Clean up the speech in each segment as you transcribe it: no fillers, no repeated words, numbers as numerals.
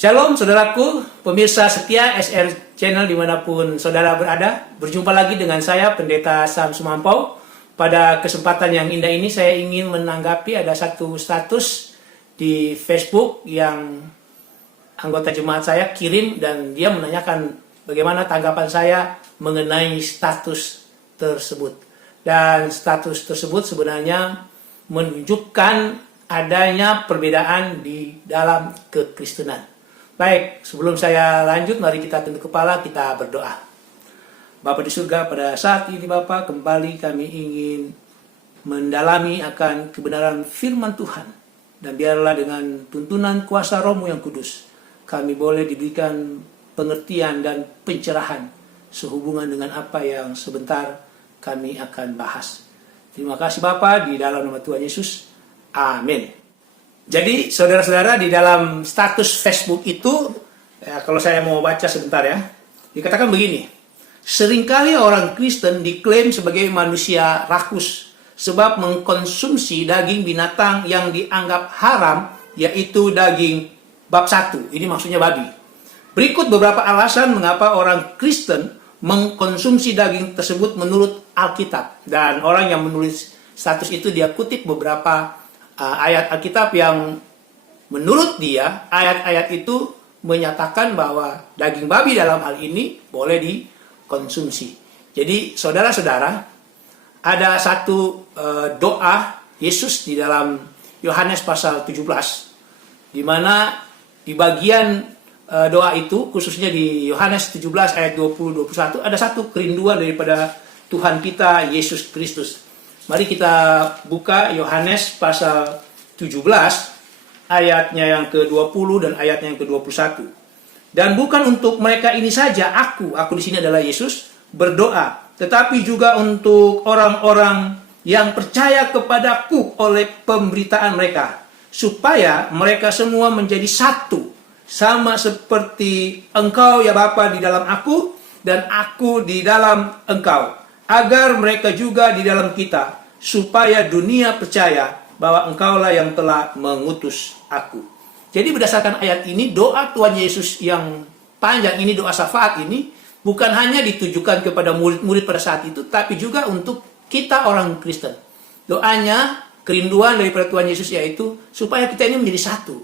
Shalom saudaraku, pemirsa setia SR Channel dimanapun saudara berada. Berjumpa lagi dengan saya, Pendeta Sam Sumampau. Pada kesempatan yang indah ini saya ingin menanggapi ada satu status di Facebook yang anggota jemaat saya kirim, dan dia menanyakan bagaimana tanggapan saya mengenai status tersebut. Dan status tersebut sebenarnya menunjukkan adanya perbedaan di dalam kekristenan. Baik, sebelum saya lanjut, mari kita tunduk kepala, kita berdoa. Bapa di surga, pada saat ini Bapa, kembali kami ingin mendalami akan kebenaran firman Tuhan. Dan biarlah dengan tuntunan kuasa Roh-Mu yang kudus, kami boleh diberikan pengertian dan pencerahan sehubungan dengan apa yang sebentar kami akan bahas. Terima kasih Bapa, di dalam nama Tuhan Yesus. Amin. Jadi saudara-saudara, di dalam status Facebook itu, kalau saya mau baca sebentar ya, dikatakan begini. Seringkali orang Kristen diklaim sebagai manusia rakus sebab mengkonsumsi daging binatang yang dianggap haram, yaitu daging bab 1. Ini maksudnya babi. Berikut beberapa alasan mengapa orang Kristen mengkonsumsi daging tersebut menurut Alkitab. Dan orang yang menulis status itu dia kutip beberapa ayat Alkitab yang menurut dia ayat-ayat itu menyatakan bahwa daging babi dalam hal ini boleh dikonsumsi. Jadi saudara-saudara, ada satu doa Yesus di dalam Yohanes pasal 17, di mana di bagian doa itu, khususnya di Yohanes 17 ayat 20-21, ada satu kerinduan daripada Tuhan kita Yesus Kristus. Mari kita buka Yohanes pasal 17 ayatnya yang ke-20 dan ayatnya yang ke-21. Dan bukan untuk mereka ini saja aku di sini adalah Yesus, berdoa, tetapi juga untuk orang-orang yang percaya kepadaku oleh pemberitaan mereka, supaya mereka semua menjadi satu, sama seperti engkau ya Bapa di dalam aku dan aku di dalam engkau, agar mereka juga di dalam kita, supaya dunia percaya bahwa engkaulah yang telah mengutus aku. Jadi berdasarkan ayat ini, doa Tuhan Yesus yang panjang ini, doa syafaat ini, bukan hanya ditujukan kepada murid-murid pada saat itu, tapi juga untuk kita orang Kristen. Doanya, kerinduan daripada Tuhan Yesus yaitu supaya kita ini menjadi satu.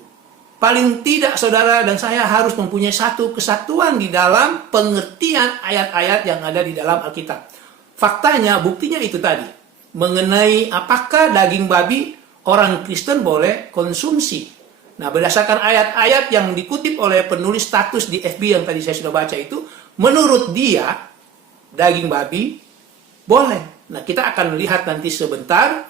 Paling tidak saudara dan saya harus mempunyai satu kesatuan di dalam pengertian ayat-ayat yang ada di dalam Alkitab. Faktanya, buktinya itu tadi. Mengenai apakah daging babi orang Kristen boleh konsumsi. Nah, berdasarkan ayat-ayat yang dikutip oleh penulis status di FB yang tadi saya sudah baca itu, menurut dia, daging babi boleh. Nah, kita akan lihat nanti sebentar,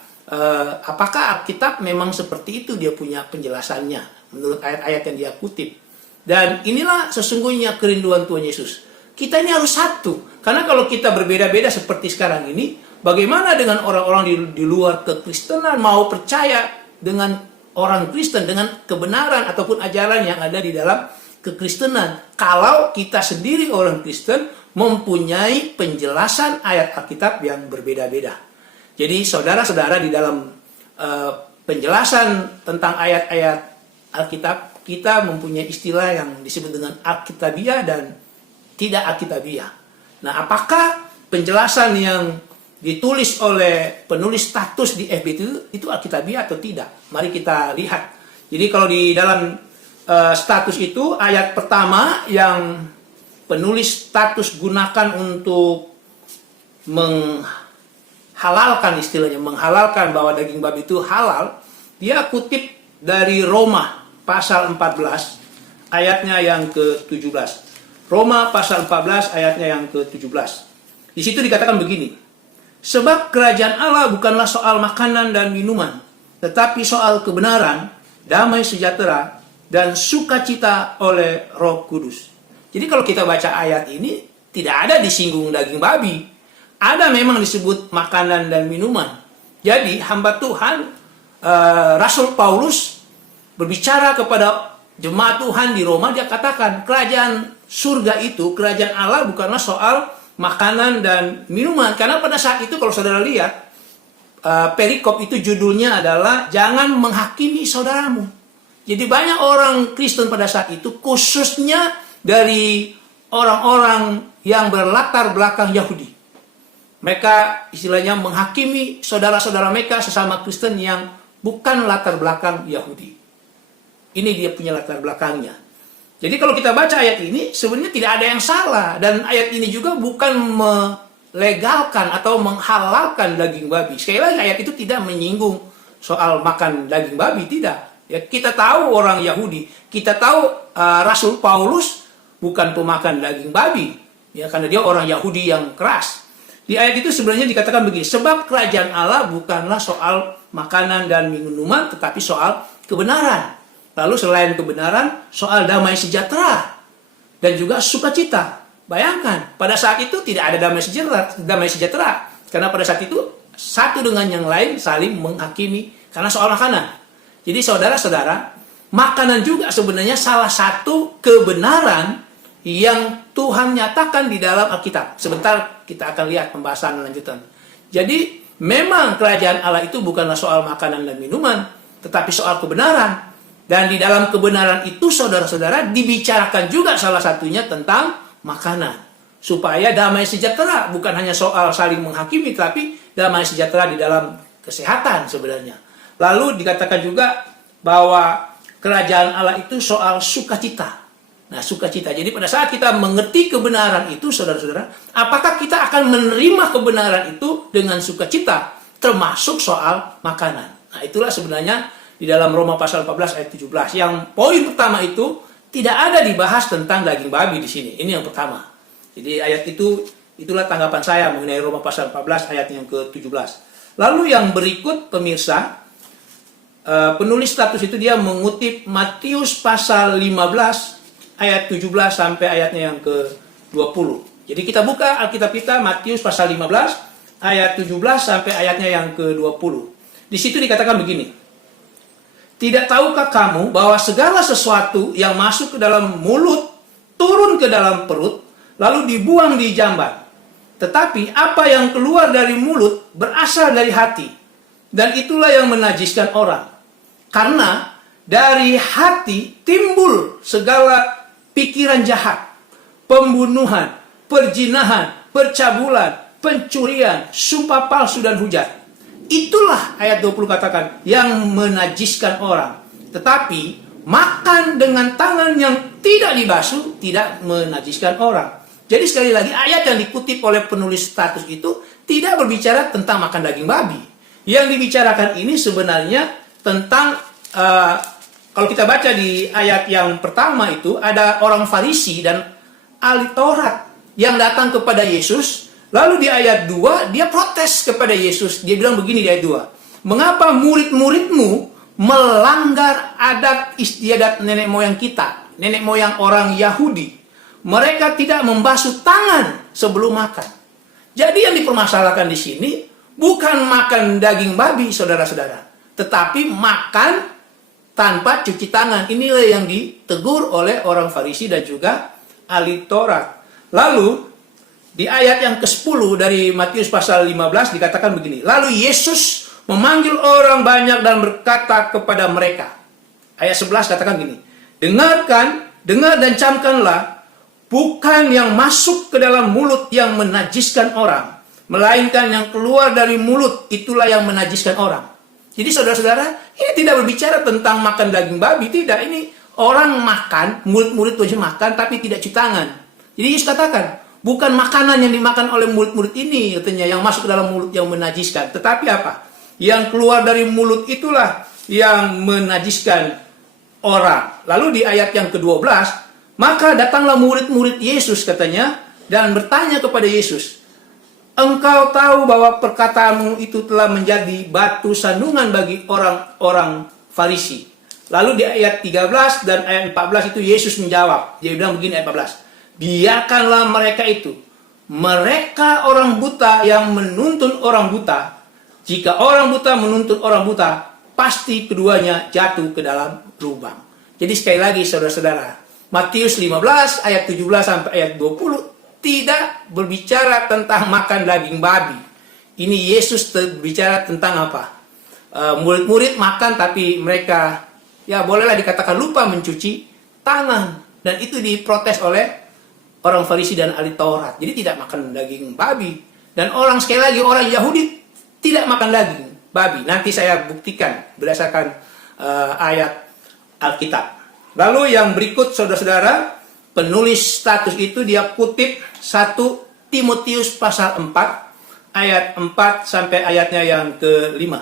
apakah Alkitab memang seperti itu dia punya penjelasannya, menurut ayat-ayat yang dia kutip. Dan inilah sesungguhnya kerinduan Tuhan Yesus. Kita ini harus satu. Karena kalau kita berbeda-beda seperti sekarang ini, bagaimana dengan orang-orang di luar kekristenan mau percaya dengan orang Kristen, dengan kebenaran ataupun ajaran yang ada di dalam kekristenan, kalau kita sendiri orang Kristen mempunyai penjelasan ayat Alkitab yang berbeda-beda. Jadi saudara-saudara, di dalam penjelasan tentang ayat-ayat Alkitab, kita mempunyai istilah yang disebut dengan Alkitabiah dan tidak Alkitabiah. Nah, apakah penjelasan yang ditulis oleh penulis status di FB itu Alkitabiah atau tidak? Mari kita lihat. Jadi kalau di dalam status itu, ayat pertama yang penulis status gunakan untuk menghalalkan, istilahnya menghalalkan bahwa daging babi itu halal, dia kutip dari Roma pasal 14 ayatnya yang ke-17. Roma pasal 14 ayatnya yang ke-17. Di situ dikatakan begini. Sebab kerajaan Allah bukanlah soal makanan dan minuman, tetapi soal kebenaran, damai sejahtera, dan sukacita oleh Roh Kudus. Jadi kalau kita baca ayat ini, tidak ada disinggung daging babi. Ada memang disebut makanan dan minuman. Jadi hamba Tuhan, Rasul Paulus berbicara kepada jemaat Tuhan di Roma, dia katakan kerajaan surga itu, kerajaan Allah bukanlah soal makanan dan minuman. Karena pada saat itu kalau saudara lihat, perikop itu judulnya adalah jangan menghakimi saudaramu. Jadi banyak orang Kristen pada saat itu, khususnya dari orang-orang yang berlatar belakang Yahudi. Mereka istilahnya menghakimi saudara-saudara mereka sesama Kristen yang bukan latar belakang Yahudi. Ini dia punya latar belakangnya. Jadi kalau kita baca ayat ini, sebenarnya tidak ada yang salah. Dan ayat ini juga bukan melegalkan atau menghalalkan daging babi. Sekali lagi, ayat itu tidak menyinggung soal makan daging babi, tidak. Ya, kita tahu orang Yahudi, kita tahu Rasul Paulus bukan pemakan daging babi. Ya, karena dia orang Yahudi yang keras. Di ayat itu sebenarnya dikatakan begini, sebab kerajaan Allah bukanlah soal makanan dan minuman, tetapi soal kebenaran. Lalu selain kebenaran, soal damai sejahtera dan juga sukacita. Bayangkan, pada saat itu tidak ada damai sejahtera. Karena pada saat itu, satu dengan yang lain saling menghakimi karena soal makanan. Jadi saudara-saudara, makanan juga sebenarnya salah satu kebenaran yang Tuhan nyatakan di dalam Alkitab. Sebentar kita akan lihat pembahasan lanjutan. Jadi memang kerajaan Allah itu bukanlah soal makanan dan minuman, tetapi soal kebenaran. Dan di dalam kebenaran itu saudara-saudara dibicarakan juga salah satunya tentang makanan. Supaya damai sejahtera, bukan hanya soal saling menghakimi, tapi damai sejahtera di dalam kesehatan sebenarnya. Lalu dikatakan juga bahwa kerajaan Allah itu soal sukacita. Nah, sukacita. Jadi pada saat kita mengerti kebenaran itu, saudara-saudara, apakah kita akan menerima kebenaran itu dengan sukacita, termasuk soal makanan. Nah, itulah sebenarnya di dalam Roma pasal 14 ayat 17. Yang poin pertama itu tidak ada dibahas tentang daging babi di sini. Ini yang pertama. Jadi ayat itu, itulah tanggapan saya mengenai Roma pasal 14 ayat yang ke-17. Lalu yang berikut, pemirsa, penulis status itu dia mengutip Matius pasal 15 ayat 17 sampai ayatnya yang ke-20. Jadi kita buka Alkitab kita Matius pasal 15 ayat 17 sampai ayatnya yang ke-20. Di situ dikatakan begini. Tidak tahukah kamu bahwa segala sesuatu yang masuk ke dalam mulut turun ke dalam perut lalu dibuang di jamban. Tetapi apa yang keluar dari mulut berasal dari hati, dan itulah yang menajiskan orang. Karena dari hati timbul segala pikiran jahat, pembunuhan, perzinahan, percabulan, pencurian, sumpah palsu dan hujat. Itulah ayat 20 katakan yang menajiskan orang. Tetapi makan dengan tangan yang tidak dibasuh tidak menajiskan orang. Jadi sekali lagi ayat yang dikutip oleh penulis status itu tidak berbicara tentang makan daging babi. Yang dibicarakan ini sebenarnya tentang kalau kita baca di ayat yang pertama itu ada orang Farisi dan ahli Taurat yang datang kepada Yesus. Lalu di ayat 2 dia protes kepada Yesus. Dia bilang begini di ayat 2. Mengapa murid-muridmu melanggar adat istiadat nenek moyang kita, nenek moyang orang Yahudi? Mereka tidak membasuh tangan sebelum makan. Jadi yang dipermasalahkan di sini bukan makan daging babi, saudara-saudara, tetapi makan tanpa cuci tangan. Inilah yang ditegur oleh orang Farisi dan juga ahli Taurat. Lalu di ayat yang ke-10 dari Matius pasal 15 dikatakan begini. Lalu Yesus memanggil orang banyak dan berkata kepada mereka. Ayat 11 katakan gini. Dengar dan camkanlah, bukan yang masuk ke dalam mulut yang menajiskan orang, melainkan yang keluar dari mulut, itulah yang menajiskan orang. Jadi saudara-saudara, ini tidak berbicara tentang makan daging babi, tidak. Ini orang makan, murid-murid wajib makan, tapi tidak cuci tangan. Jadi Yesus katakan, bukan makanan yang dimakan oleh murid-murid ini, katanya, yang masuk ke dalam mulut yang menajiskan. Tetapi apa? Yang keluar dari mulut itulah yang menajiskan orang. Lalu di ayat yang ke-12, maka datanglah murid-murid Yesus, katanya, dan bertanya kepada Yesus, engkau tahu bahwa perkataanmu itu telah menjadi batu sandungan bagi orang-orang Farisi. Lalu di ayat 13 dan ayat 14 itu Yesus menjawab. Dia bilang begini ayat 14. Biarkanlah mereka itu. Mereka orang buta yang menuntun orang buta. Jika orang buta menuntun orang buta, pasti keduanya jatuh ke dalam lubang. Jadi sekali lagi saudara-saudara, Matius 15 ayat 17 sampai ayat 20 tidak berbicara tentang makan daging babi. Ini Yesus berbicara tentang apa? Murid-murid makan tapi mereka ya bolehlah dikatakan lupa mencuci tangan. Dan itu diprotes oleh orang Farisi dan ahli Taurat. Jadi tidak makan daging babi. Dan orang, sekali lagi, orang Yahudi tidak makan daging babi. Nanti saya buktikan berdasarkan ayat Alkitab. Lalu yang berikut, saudara-saudara, penulis status itu dia kutip 1 Timotius pasal 4, ayat 4 sampai ayatnya yang ke-5.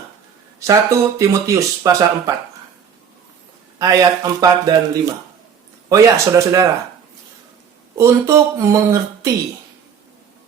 1 Timotius pasal 4, ayat 4 dan 5. Oh ya, saudara-saudara, untuk mengerti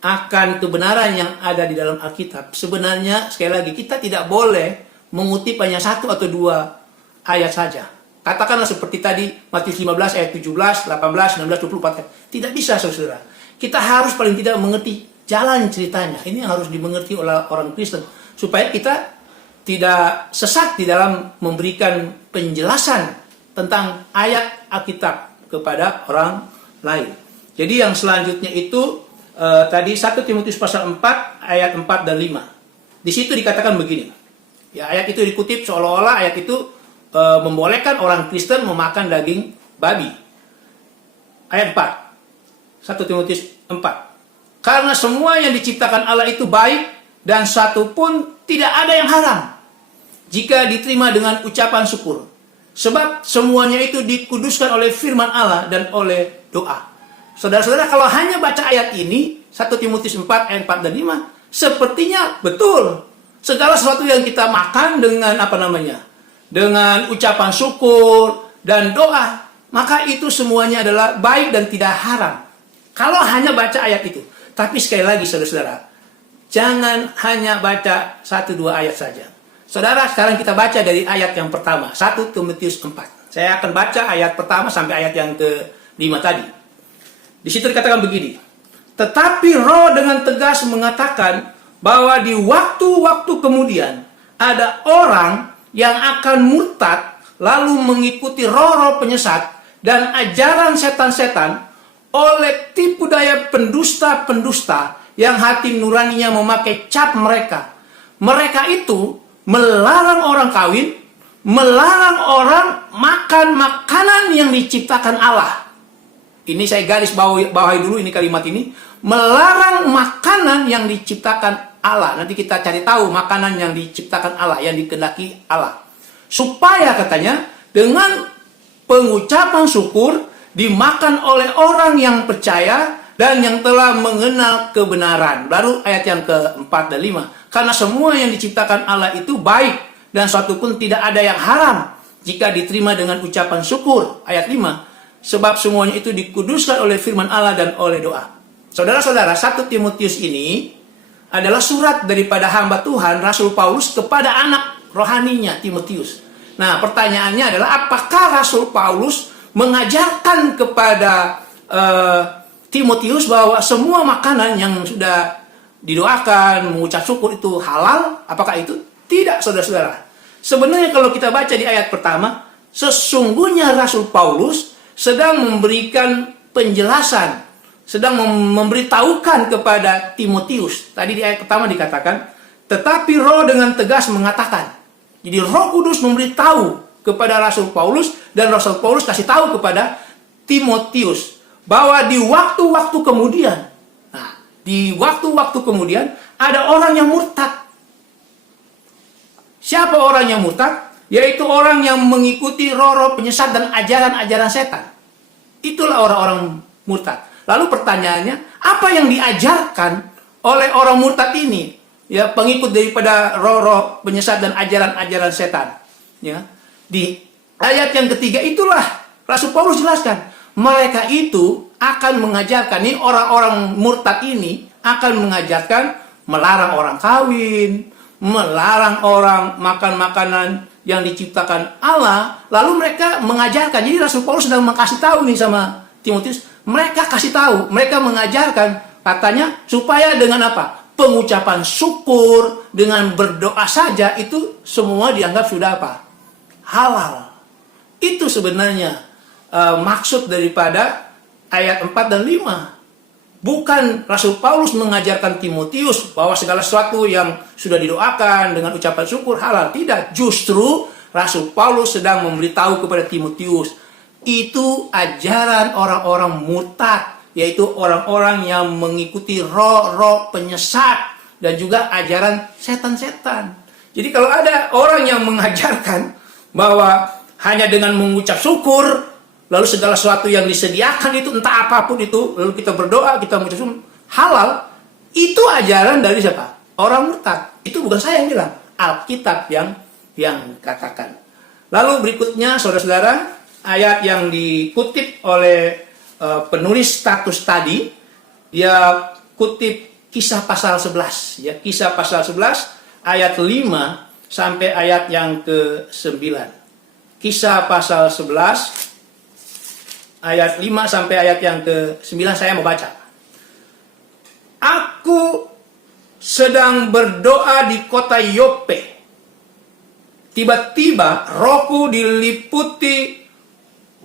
akan kebenaran yang ada di dalam Alkitab, sebenarnya sekali lagi kita tidak boleh mengutip hanya 1 atau 2 ayat saja. Katakanlah seperti tadi Matius 15 ayat 17, 18, 19, 24. Tidak bisa, saudara. Kita harus paling tidak mengerti jalan ceritanya. Ini yang harus dimengerti oleh orang Kristen supaya kita tidak sesat di dalam memberikan penjelasan tentang ayat Alkitab kepada orang lain. Jadi yang selanjutnya itu tadi 1 Timotius pasal 4 ayat 4 dan 5. Di situ dikatakan begini. Ya, ayat itu dikutip seolah-olah ayat itu membolehkan orang Kristen memakan daging babi. Ayat 4. 1 Timotius 4. Karena semua yang diciptakan Allah itu baik dan satu pun tidak ada yang haram jika diterima dengan ucapan syukur. Sebab semuanya itu dikuduskan oleh firman Allah dan oleh doa. Saudara-saudara, kalau hanya baca ayat ini, 1 Timotius 4 ayat 4 dan 5, sepertinya betul. Segala sesuatu yang kita makan dengan dengan ucapan syukur dan doa, maka itu semuanya adalah baik dan tidak haram. Kalau hanya baca ayat itu. Tapi sekali lagi, saudara-saudara, jangan hanya baca 1-2 ayat saja. Saudara, sekarang kita baca dari ayat yang pertama, 1 Timotius 4. Saya akan baca ayat pertama sampai ayat yang ke-5 tadi. Di situ dikatakan begini. Tetapi Roh dengan tegas mengatakan bahwa di waktu-waktu kemudian ada orang yang akan murtad lalu mengikuti roh-roh penyesat dan ajaran setan-setan oleh tipu daya pendusta-pendusta yang hati nuraninya memakai cap mereka. Mereka itu melarang orang kawin, melarang orang makan makanan yang diciptakan Allah. Ini saya garis bawahi dulu ini kalimat ini. Melarang makanan yang diciptakan Allah. Nanti kita cari tahu makanan yang diciptakan Allah, yang dikehendaki Allah. Supaya katanya dengan pengucapan syukur dimakan oleh orang yang percaya dan yang telah mengenal kebenaran. Baru ayat yang ke-4 dan 5. Karena semua yang diciptakan Allah itu baik dan suatu pun tidak ada yang haram jika diterima dengan ucapan syukur. Ayat 5. Sebab semuanya itu dikuduskan oleh firman Allah dan oleh doa. Saudara-saudara, 1 Timotius ini adalah surat daripada hamba Tuhan, Rasul Paulus, kepada anak rohaninya, Timotius. Nah, pertanyaannya adalah apakah Rasul Paulus mengajarkan kepada Timotius bahwa semua makanan yang sudah didoakan, mengucap syukur itu halal? Apakah itu? Tidak, saudara-saudara. Sebenarnya kalau kita baca di ayat pertama, sesungguhnya Rasul Paulus sedang memberikan penjelasan, sedang memberitahukan kepada Timotius. Tadi di ayat pertama dikatakan, tetapi Roh dengan tegas mengatakan. Jadi Roh Kudus memberitahu kepada Rasul Paulus, dan Rasul Paulus kasih tahu kepada Timotius bahwa di waktu-waktu kemudian, di waktu-waktu kemudian ada orang yang murtad. Siapa orang yang murtad? Yaitu orang yang mengikuti roh-roh penyesat dan ajaran-ajaran setan. Itulah orang-orang murtad. Lalu pertanyaannya, apa yang diajarkan oleh orang murtad ini? Ya, pengikut daripada roh-roh penyesat dan ajaran-ajaran setan. Ya. Di ayat yang ketiga itulah Rasul Paulus jelaskan. Mereka itu akan mengajarkan, ini orang-orang murtad ini akan mengajarkan melarang orang kawin, melarang orang makan makanan yang diciptakan Allah. Lalu mereka mengajarkan. Jadi Rasul Paulus sedang kasih tahu nih sama Timotius. Mereka kasih tahu, mereka mengajarkan katanya supaya dengan apa? Pengucapan syukur, dengan berdoa saja itu semua dianggap sudah apa? Halal. Itu sebenarnya maksud daripada ayat 4 dan 5. Bukan Rasul Paulus mengajarkan Timotius bahwa segala sesuatu yang sudah didoakan dengan ucapan syukur halal. Tidak. Justru Rasul Paulus sedang memberitahu kepada Timotius, itu ajaran orang-orang murtad, yaitu orang-orang yang mengikuti roh-roh penyesat dan juga ajaran setan-setan. Jadi kalau ada orang yang mengajarkan bahwa hanya dengan mengucap syukur, lalu segala sesuatu yang disediakan itu, entah apapun itu, lalu kita berdoa, kita mengucap syukur, halal, itu ajaran dari siapa? Orang murtad. Itu bukan saya yang bilang, Alkitab yang katakan. Lalu berikutnya, saudara-saudara, ayat yang dikutip oleh penulis status tadi, dia kutip Kisah pasal 11, ya, Kisah pasal 11 ayat 5 sampai ayat yang ke-9. Kisah pasal 11 ayat 5 sampai ayat yang ke-9 saya mau baca. Aku sedang berdoa di kota Yope. Tiba-tiba rohku diliputi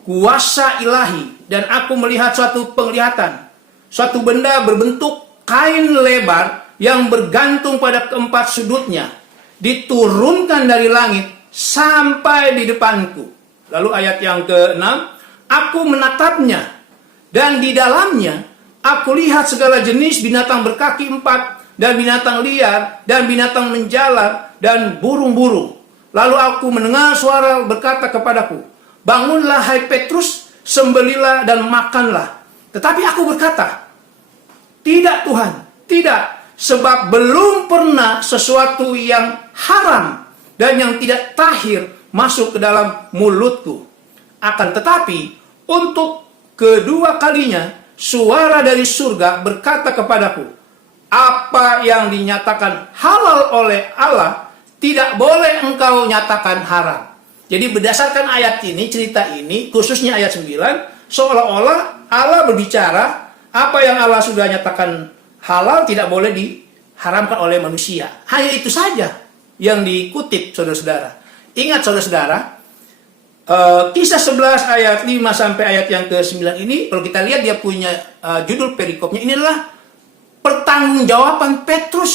kuasa ilahi dan aku melihat suatu penglihatan. Suatu benda berbentuk kain lebar yang bergantung pada keempat sudutnya, diturunkan dari langit sampai di depanku. Lalu ayat yang ke-6, aku menatapnya, dan di dalamnya aku lihat segala jenis binatang berkaki 4, dan binatang liar, dan binatang menjalar, dan burung-burung. Lalu aku mendengar suara berkata kepadaku, bangunlah hai Petrus, sembelilah dan makanlah. Tetapi aku berkata, tidak Tuhan, tidak. Sebab belum pernah sesuatu yang haram dan yang tidak tahir masuk ke dalam mulutku. Akan tetapi, untuk kedua kalinya, suara dari surga berkata kepadaku, apa yang dinyatakan halal oleh Allah, tidak boleh engkau nyatakan haram. Jadi berdasarkan ayat ini, cerita ini, khususnya ayat 9, seolah-olah Allah berbicara, apa yang Allah sudah nyatakan halal tidak boleh diharamkan oleh manusia. Hanya itu saja yang dikutip, saudara-saudara. Ingat, saudara-saudara, Kisah 11 ayat 5 sampai ayat yang ke-9 ini, kalau kita lihat dia punya judul perikopnya, ini adalah pertanggungjawaban Petrus,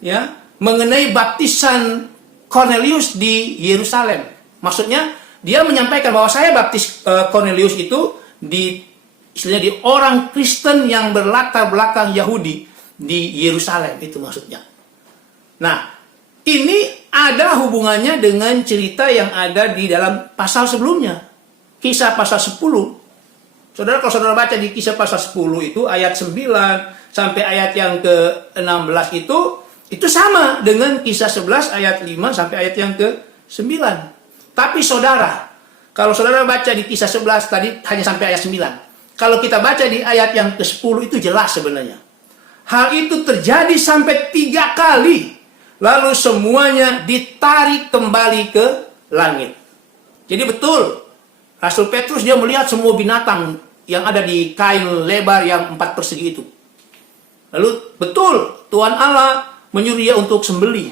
ya, mengenai baptisan Cornelius di Yerusalem. Maksudnya, dia menyampaikan bahwa saya baptis Cornelius itu istilahnya di orang Kristen yang berlatar belakang Yahudi di Yerusalem, itu maksudnya. Nah, ini ada hubungannya dengan cerita yang ada di dalam pasal sebelumnya, Kisah pasal 10. Saudara, kalau saudara baca di Kisah pasal 10 itu ayat 9 sampai ayat yang ke-16 itu sama dengan Kisah 11 ayat 5 sampai ayat yang ke-9. Tapi saudara, kalau saudara baca di Kisah 11 tadi hanya sampai ayat 9. Kalau kita baca di ayat yang ke-10 itu jelas sebenarnya. Hal itu terjadi sampai 3 kali. Lalu semuanya ditarik kembali ke langit. Jadi betul, Rasul Petrus dia melihat semua binatang yang ada di kain lebar yang 4 persegi itu. Lalu betul, Tuhan Allah menyuruh dia untuk sembelih.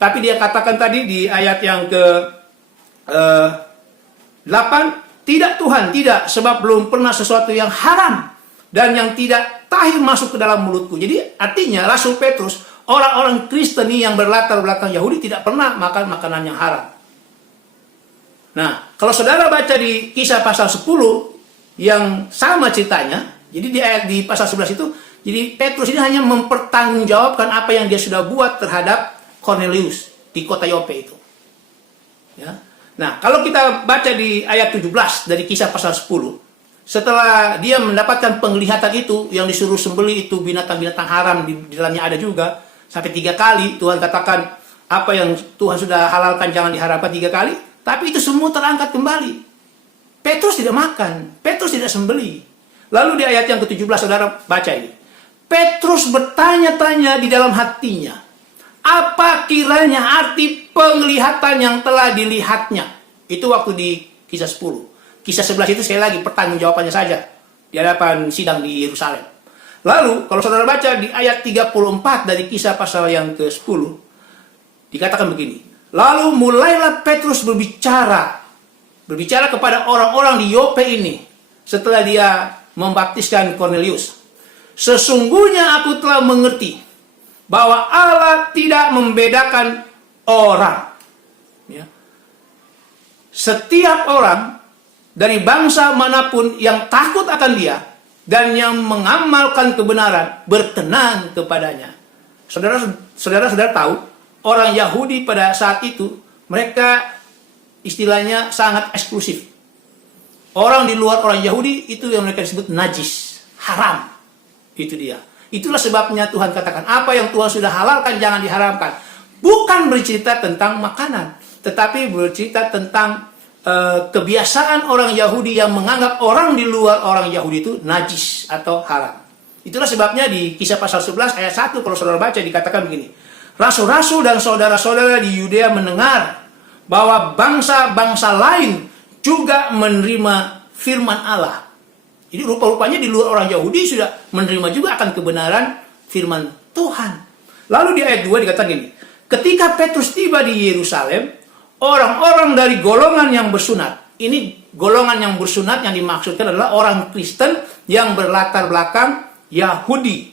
Tapi dia katakan tadi di ayat yang ke-8, tidak Tuhan, tidak, sebab belum pernah sesuatu yang haram dan yang tidak tahir masuk ke dalam mulutku. Jadi artinya Rasul Petrus, orang-orang Kristen yang berlatar belakang Yahudi tidak pernah makan makanan yang haram. Nah, kalau saudara baca di Kisah pasal 10 yang sama ceritanya, jadi di ayat di pasal 11 itu, jadi Petrus ini hanya mempertanggungjawabkan apa yang dia sudah buat terhadap Cornelius di kota Yope itu. Ya. Nah, kalau kita baca di ayat 17 dari Kisah pasal 10, setelah dia mendapatkan penglihatan itu, yang disuruh sembelih itu binatang-binatang haram, di dalamnya ada juga, sampai 3 kali Tuhan katakan, apa yang Tuhan sudah halalkan jangan diharamkan 3 kali, tapi itu semua terangkat kembali. Petrus tidak makan, Petrus tidak sembelih. Lalu di ayat yang ke-17, saudara baca ini. Petrus bertanya-tanya di dalam hatinya, apa kiranya arti penglihatan yang telah dilihatnya? Itu waktu di Kisah 10. Kisah 11 itu sekali lagi pertanggungjawabannya saja di hadapan sidang di Yerusalem. Lalu kalau saudara baca di ayat 34 dari Kisah pasal yang ke-10, dikatakan begini. Lalu mulailah Petrus berbicara kepada orang-orang di Yope ini setelah dia membaptiskan Cornelius. Sesungguhnya aku telah mengerti bahwa Allah tidak membedakan orang. Ya. setiap orang dari bangsa manapun yang takut akan dia dan yang mengamalkan kebenaran berkenan kepadanya. Saudara-saudara tahu, orang Yahudi pada saat itu, mereka istilahnya sangat eksklusif. Orang di luar orang Yahudi itu yang mereka sebut najis, haram. Itu dia. Itulah sebabnya Tuhan katakan, apa yang Tuhan sudah halalkan jangan diharamkan. Bukan bercerita tentang makanan, tetapi bercerita tentang kebiasaan orang Yahudi yang menganggap orang di luar orang Yahudi itu najis atau haram. Itulah sebabnya di Kisah pasal 11 ayat 1 kalau saudara baca dikatakan begini. Rasul-rasul dan saudara-saudara di Yudea mendengar bahwa bangsa-bangsa lain juga menerima firman Allah. Jadi rupa-rupanya di luar orang Yahudi sudah menerima juga akan kebenaran firman Tuhan. Lalu di ayat 2 dikatakan gini. Ketika Petrus tiba di Yerusalem, orang-orang dari golongan yang bersunat. Ini golongan yang bersunat yang dimaksudkan adalah orang Kristen yang berlatar belakang Yahudi.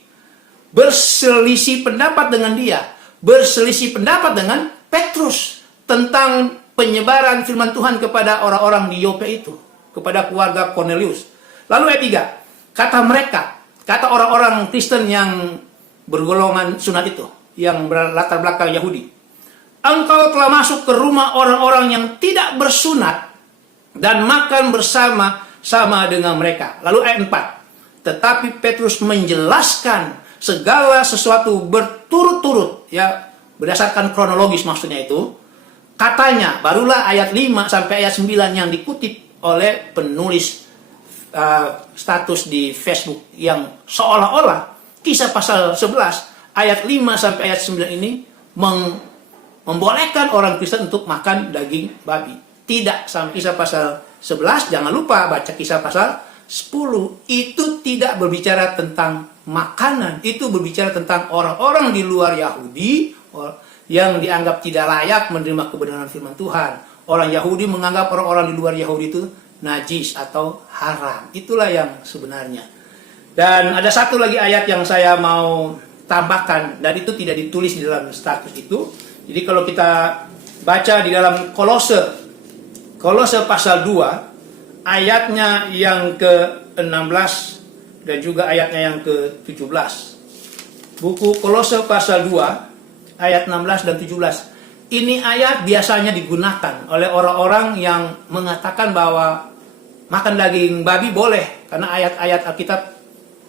Berselisih pendapat dengan dia. Berselisih pendapat dengan Petrus tentang penyebaran firman Tuhan kepada orang-orang di Yope itu. Kepada keluarga Cornelius. Lalu ayat 3. Kata orang-orang Kristen yang bergolongan sunat itu. Yang berlatar belakang Yahudi. Engkau telah masuk ke rumah orang-orang yang tidak bersunat dan makan bersama-sama dengan mereka. Lalu ayat 4. Tetapi Petrus menjelaskan segala sesuatu berturut-turut, ya, berdasarkan kronologis maksudnya itu. Katanya, barulah ayat 5 sampai ayat 9 yang dikutip oleh penulis status di Facebook yang seolah-olah Kisah pasal 11 ayat 5 sampai ayat 9 ini membolehkan orang Kristen untuk makan daging babi. Tidak, sama Kisah pasal 11, jangan lupa baca Kisah pasal 10. Itu tidak berbicara tentang makanan, itu berbicara tentang orang-orang di luar Yahudi yang dianggap tidak layak menerima kebenaran firman Tuhan. Orang Yahudi menganggap orang-orang di luar Yahudi itu najis atau haram. Itulah yang sebenarnya. Dan ada satu lagi ayat yang saya mau tambahkan, dan itu tidak ditulis di dalam status itu. Jadi kalau kita baca di dalam Kolose pasal 2, ayatnya yang ke-16 dan juga ayatnya yang ke-17. Buku Kolose pasal 2, ayat 16 dan 17. Ini ayat biasanya digunakan oleh orang-orang yang mengatakan bahwa makan daging babi boleh, karena ayat-ayat Alkitab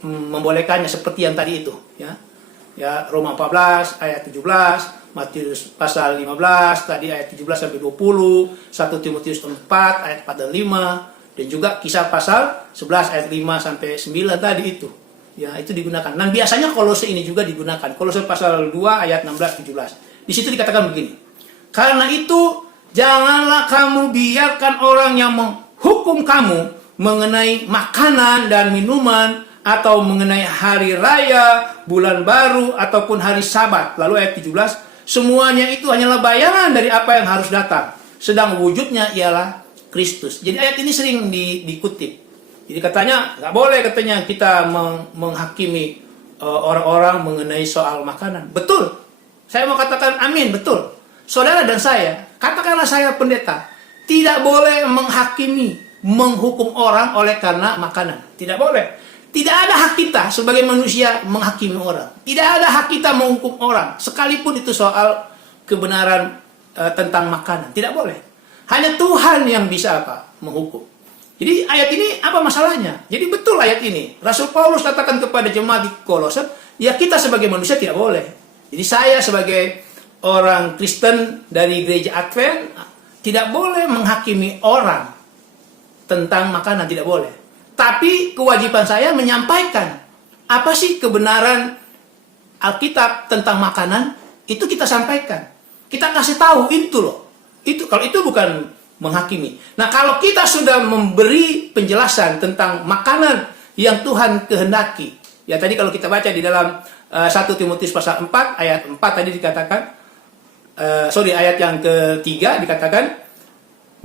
membolehkannya seperti yang tadi itu, ya. Ya, Roma 14 ayat 17, Matius pasal 15 tadi ayat 17 sampai 20, 1 Timotius 4 ayat 4 dan 5, dan juga Kisah pasal 11 ayat 5 sampai 9 tadi itu. Ya, itu digunakan. Dan biasanya Kolose ini juga digunakan. Kolose pasal 2 ayat 16 17. Di situ dikatakan begini. Karena itu janganlah kamu biarkan orang yang menghukum kamu mengenai makanan dan minuman, atau mengenai hari raya, bulan baru, ataupun hari Sabat. Lalu ayat 17, semuanya itu hanyalah bayangan dari apa yang harus datang, sedang wujudnya ialah Kristus. Jadi ayat ini sering dikutip. Jadi katanya nggak boleh katanya kita menghakimi orang-orang mengenai soal makanan. Betul. Saya mau katakan amin, betul. Saudara dan saya, katakanlah saya pendeta, tidak boleh menghakimi, menghukum orang oleh karena makanan. Tidak boleh. Tidak ada hak kita sebagai manusia menghakimi orang. Tidak ada hak kita menghukum orang, sekalipun itu soal kebenaran tentang makanan. Tidak boleh. Hanya Tuhan yang bisa menghukum. Jadi ayat ini apa masalahnya? Jadi betul ayat ini. Rasul Paulus katakan kepada jemaat di Kolose, ya kita sebagai manusia tidak boleh. Jadi saya sebagai orang Kristen dari gereja Advent tidak boleh menghakimi orang tentang makanan, tidak boleh. Tapi kewajiban saya menyampaikan apa sih kebenaran Alkitab tentang makanan, itu kita sampaikan. Kita kasih tahu itu loh. Itu kalau itu bukan menghakimi. Nah, kalau kita sudah memberi penjelasan tentang makanan yang Tuhan kehendaki. Ya tadi kalau kita baca di dalam 1 Timotius pasal 4 ayat 4 tadi dikatakan ayat yang ketiga dikatakan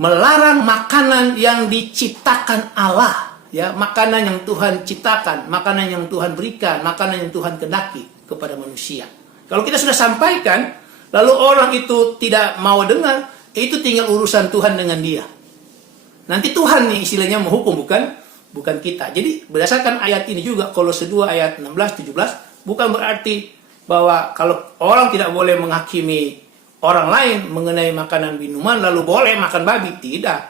melarang makanan yang diciptakan Allah. Ya, makanan yang Tuhan ciptakan, makanan yang Tuhan berikan, makanan yang Tuhan kehendaki kepada manusia. Kalau kita sudah sampaikan, lalu orang itu tidak mau dengar, itu tinggal urusan Tuhan dengan dia. Nanti Tuhan nih istilahnya menghukum, bukan kita. Jadi berdasarkan ayat ini juga, Kolose 2 ayat 16-17, bukan berarti bahwa kalau orang tidak boleh menghakimi orang lain mengenai makanan minuman lalu boleh makan babi. Tidak.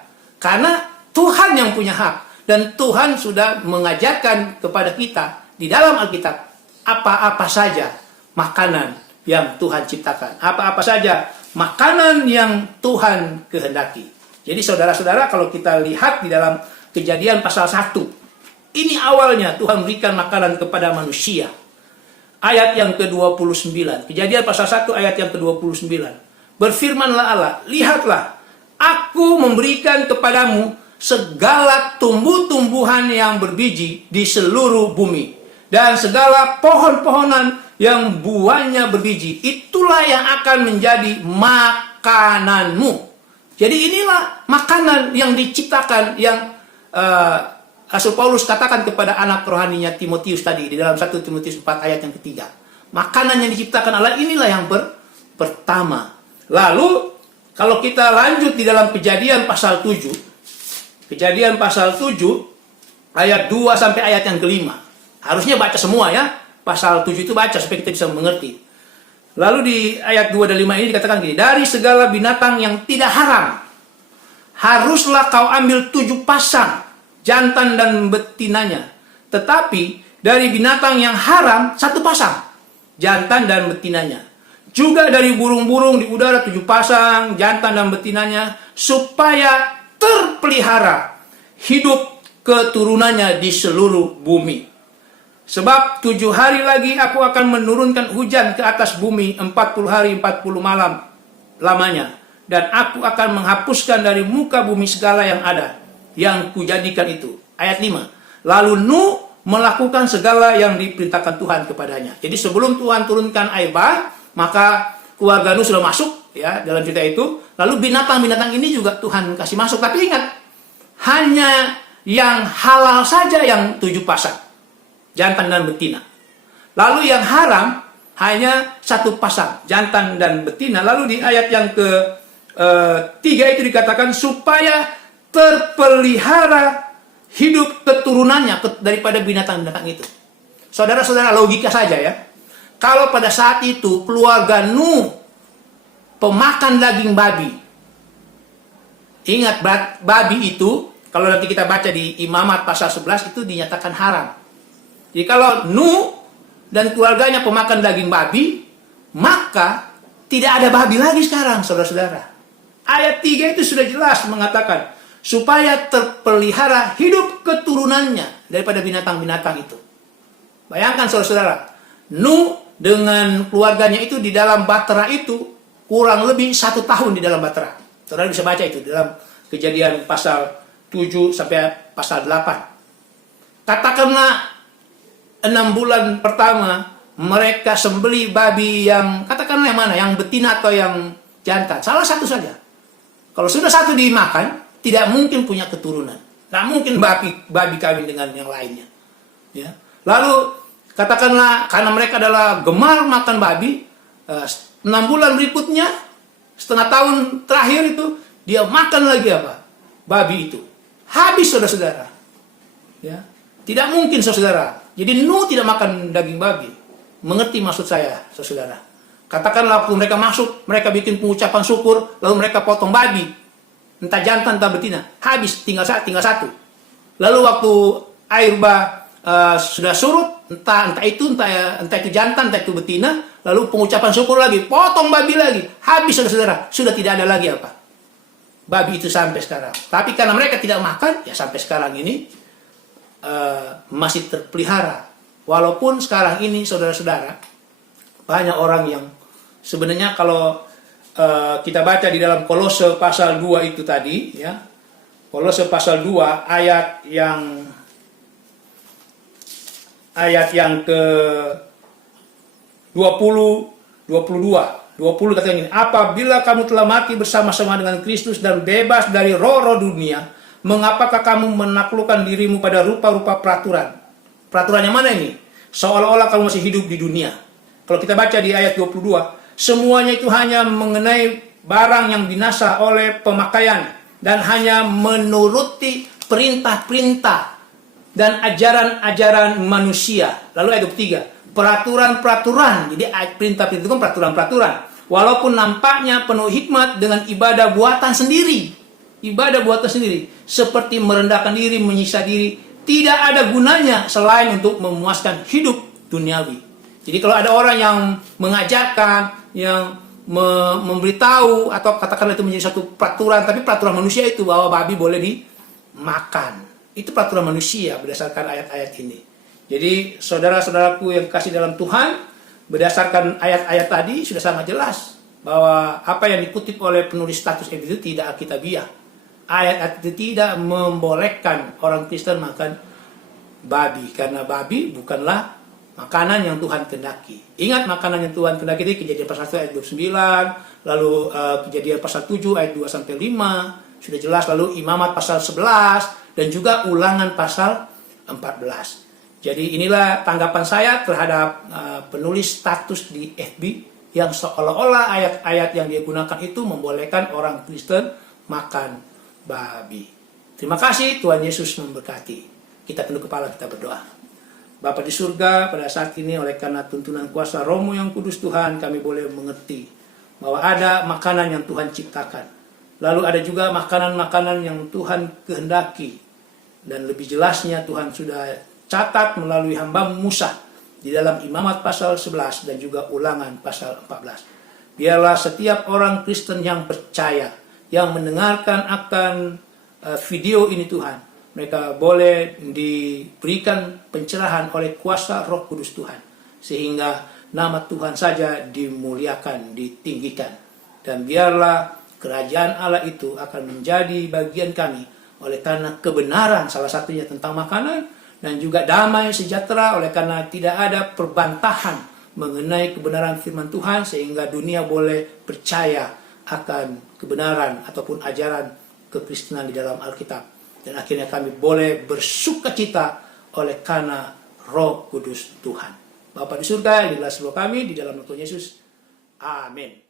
Karena Tuhan yang punya hak. Dan Tuhan sudah mengajarkan kepada kita di dalam Alkitab apa-apa saja makanan yang Tuhan ciptakan. Apa-apa saja makanan yang Tuhan kehendaki. Jadi saudara-saudara, kalau kita lihat di dalam Kejadian pasal 1, ini awalnya Tuhan berikan makanan kepada manusia. Ayat yang ke-29. Kejadian pasal 1 ayat yang ke-29. Berfirmanlah Allah, lihatlah, aku memberikan kepadamu segala tumbuh-tumbuhan yang berbiji di seluruh bumi. Dan segala pohon-pohonan yang buahnya berbiji. Itulah yang akan menjadi makananmu. Jadi inilah makanan yang diciptakan, yang Rasul Paulus katakan kepada anak rohaninya Timotius tadi di dalam 1 Timotius 4 ayat yang ketiga. Makanan yang diciptakan Allah inilah yang pertama. Lalu kalau kita lanjut di dalam Kejadian pasal 7, Kejadian pasal 7 ayat 2 sampai ayat yang kelima. Harusnya baca semua ya. Pasal 7 itu baca supaya kita bisa mengerti. Lalu di ayat 2 dan 5 ini dikatakan gini, dari segala binatang yang tidak haram haruslah kau ambil 7 pasang, jantan dan betinanya. Tetapi dari binatang yang haram 1 pasang, jantan dan betinanya. Juga dari burung-burung di udara 7 pasang, jantan dan betinanya, supaya terpelihara hidup keturunannya di seluruh bumi. Sebab 7 hari lagi aku akan menurunkan hujan ke atas bumi 40 hari 40 malam lamanya. Dan aku akan menghapuskan dari muka bumi segala yang ada, yang kujadikan itu. Ayat 5. Lalu Nuh melakukan segala yang diperintahkan Tuhan kepadanya. Jadi sebelum Tuhan turunkan air bah, maka keluarga Nuh sudah masuk ya dalam cerita itu. Lalu binatang-binatang ini juga Tuhan kasih masuk. Tapi ingat, hanya yang halal saja yang 7 pasang, jantan dan betina. Lalu yang haram hanya 1 pasang, jantan dan betina. Lalu di ayat yang ke-3 itu dikatakan supaya terpelihara hidup keturunannya daripada binatang-binatang itu. Saudara-saudara, logika saja ya. Kalau pada saat itu keluarga Nuh pemakan daging babi. Ingat, babi itu kalau nanti kita baca di Imamat pasal 11 itu dinyatakan haram. Jadi kalau Nuh dan keluarganya pemakan daging babi, maka tidak ada babi lagi sekarang, saudara-saudara. Ayat 3 itu sudah jelas mengatakan supaya terpelihara hidup keturunannya daripada binatang-binatang itu. Bayangkan saudara-saudara, Nuh dengan keluarganya itu di dalam bahtera itu kurang lebih 1 tahun di dalam bahtera. Saudara bisa baca itu di dalam Kejadian pasal 7 sampai pasal 8. Katakanlah 6 bulan pertama mereka sembelih babi yang katakanlah yang mana, yang betina atau yang jantan, salah satu saja. Kalau sudah 1 dimakan, tidak mungkin punya keturunan. Tidak mungkin babi kawin dengan yang lainnya. Ya. Lalu katakanlah karena mereka adalah gemar makan babi, 6 bulan berikutnya, setengah tahun terakhir itu dia makan lagi apa? Babi itu. Habis saudara-saudara. Ya. Tidak mungkin saudara. Jadi Nuh tidak makan daging babi. Mengerti maksud saya, saudara? Katakanlah waktu mereka masuk, mereka bikin pengucapan syukur, lalu mereka potong babi, entah jantan entah betina, habis tinggal 1. Lalu waktu air bah sudah surut, entah itu jantan, entah itu betina, lalu pengucapan syukur lagi, potong babi lagi, habis saudara, sudah tidak ada lagi apa babi itu sampai sekarang. Tapi karena mereka tidak makan, ya sampai sekarang ini masih terpelihara. Walaupun sekarang ini saudara-saudara, banyak orang yang sebenarnya kalau kita baca di dalam Kolose pasal 2 itu tadi ya. Kolose pasal 2 ayat yang ke 20 kata ini, apabila kamu telah mati bersama-sama dengan Kristus dan bebas dari roh-roh dunia, mengapakah kamu menaklukkan dirimu pada rupa-rupa peraturan? Peraturan yang mana ini? Seolah-olah kamu masih hidup di dunia. Kalau kita baca di ayat 22, semuanya itu hanya mengenai barang yang binasa oleh pemakaian dan hanya menuruti perintah-perintah dan ajaran-ajaran manusia. Lalu ayat 23, peraturan-peraturan. Jadi perintah-perintah itu kan peraturan-peraturan. Walaupun nampaknya penuh hikmat dengan ibadah buatan sendiri. Ibadah buatan sendiri. Seperti merendahkan diri, menyiksa diri. Tidak ada gunanya selain untuk memuaskan hidup duniawi. Jadi kalau ada orang yang mengajarkan, yang memberitahu, atau katakanlah itu menjadi satu peraturan, tapi peraturan manusia itu bahwa babi boleh dimakan. Itu peraturan manusia berdasarkan ayat-ayat ini. Jadi saudara-saudaraku yang kasih dalam Tuhan, berdasarkan ayat-ayat tadi sudah sangat jelas bahwa apa yang dikutip oleh penulis status itu tidak alkitabiah. Ayat-ayat itu tidak membolehkan orang Kristen makan babi, karena babi bukanlah makanan yang Tuhan kehendaki. Ingat, makanan yang Tuhan kehendaki itu Kejadian pasal 1 ayat 29, lalu Kejadian pasal 7 ayat 2 sampai 5, sudah jelas, lalu Imamat pasal 11 dan juga Ulangan pasal 14. Jadi inilah tanggapan saya terhadap penulis status di FB yang seolah-olah ayat-ayat yang dia gunakan itu membolehkan orang Kristen makan babi. Terima kasih, Tuhan Yesus memberkati. Kita tunduk kepala, kita berdoa. Bapa di surga, pada saat ini oleh karena tuntunan kuasa Roh-Mu yang kudus Tuhan, kami boleh mengerti bahwa ada makanan yang Tuhan ciptakan. Lalu ada juga makanan-makanan yang Tuhan kehendaki. Dan lebih jelasnya Tuhan sudah catat melalui hamba Musa di dalam Imamat pasal 11 dan juga Ulangan pasal 14. Biarlah setiap orang Kristen yang percaya, yang mendengarkan akan video ini Tuhan, mereka boleh diberikan pencerahan oleh kuasa Roh Kudus Tuhan, sehingga nama Tuhan saja dimuliakan, ditinggikan. Dan biarlah kerajaan Allah itu akan menjadi bagian kami oleh karena kebenaran, salah satunya tentang makanan, dan juga damai sejahtera oleh karena tidak ada perbantahan mengenai kebenaran firman Tuhan, sehingga dunia boleh percaya akan kebenaran ataupun ajaran kekristenan di dalam Alkitab. Dan akhirnya kami boleh bersukacita oleh karena Roh Kudus Tuhan. Bapa di surga, inilah seluruh kami di dalam Tuhan Yesus. Amin.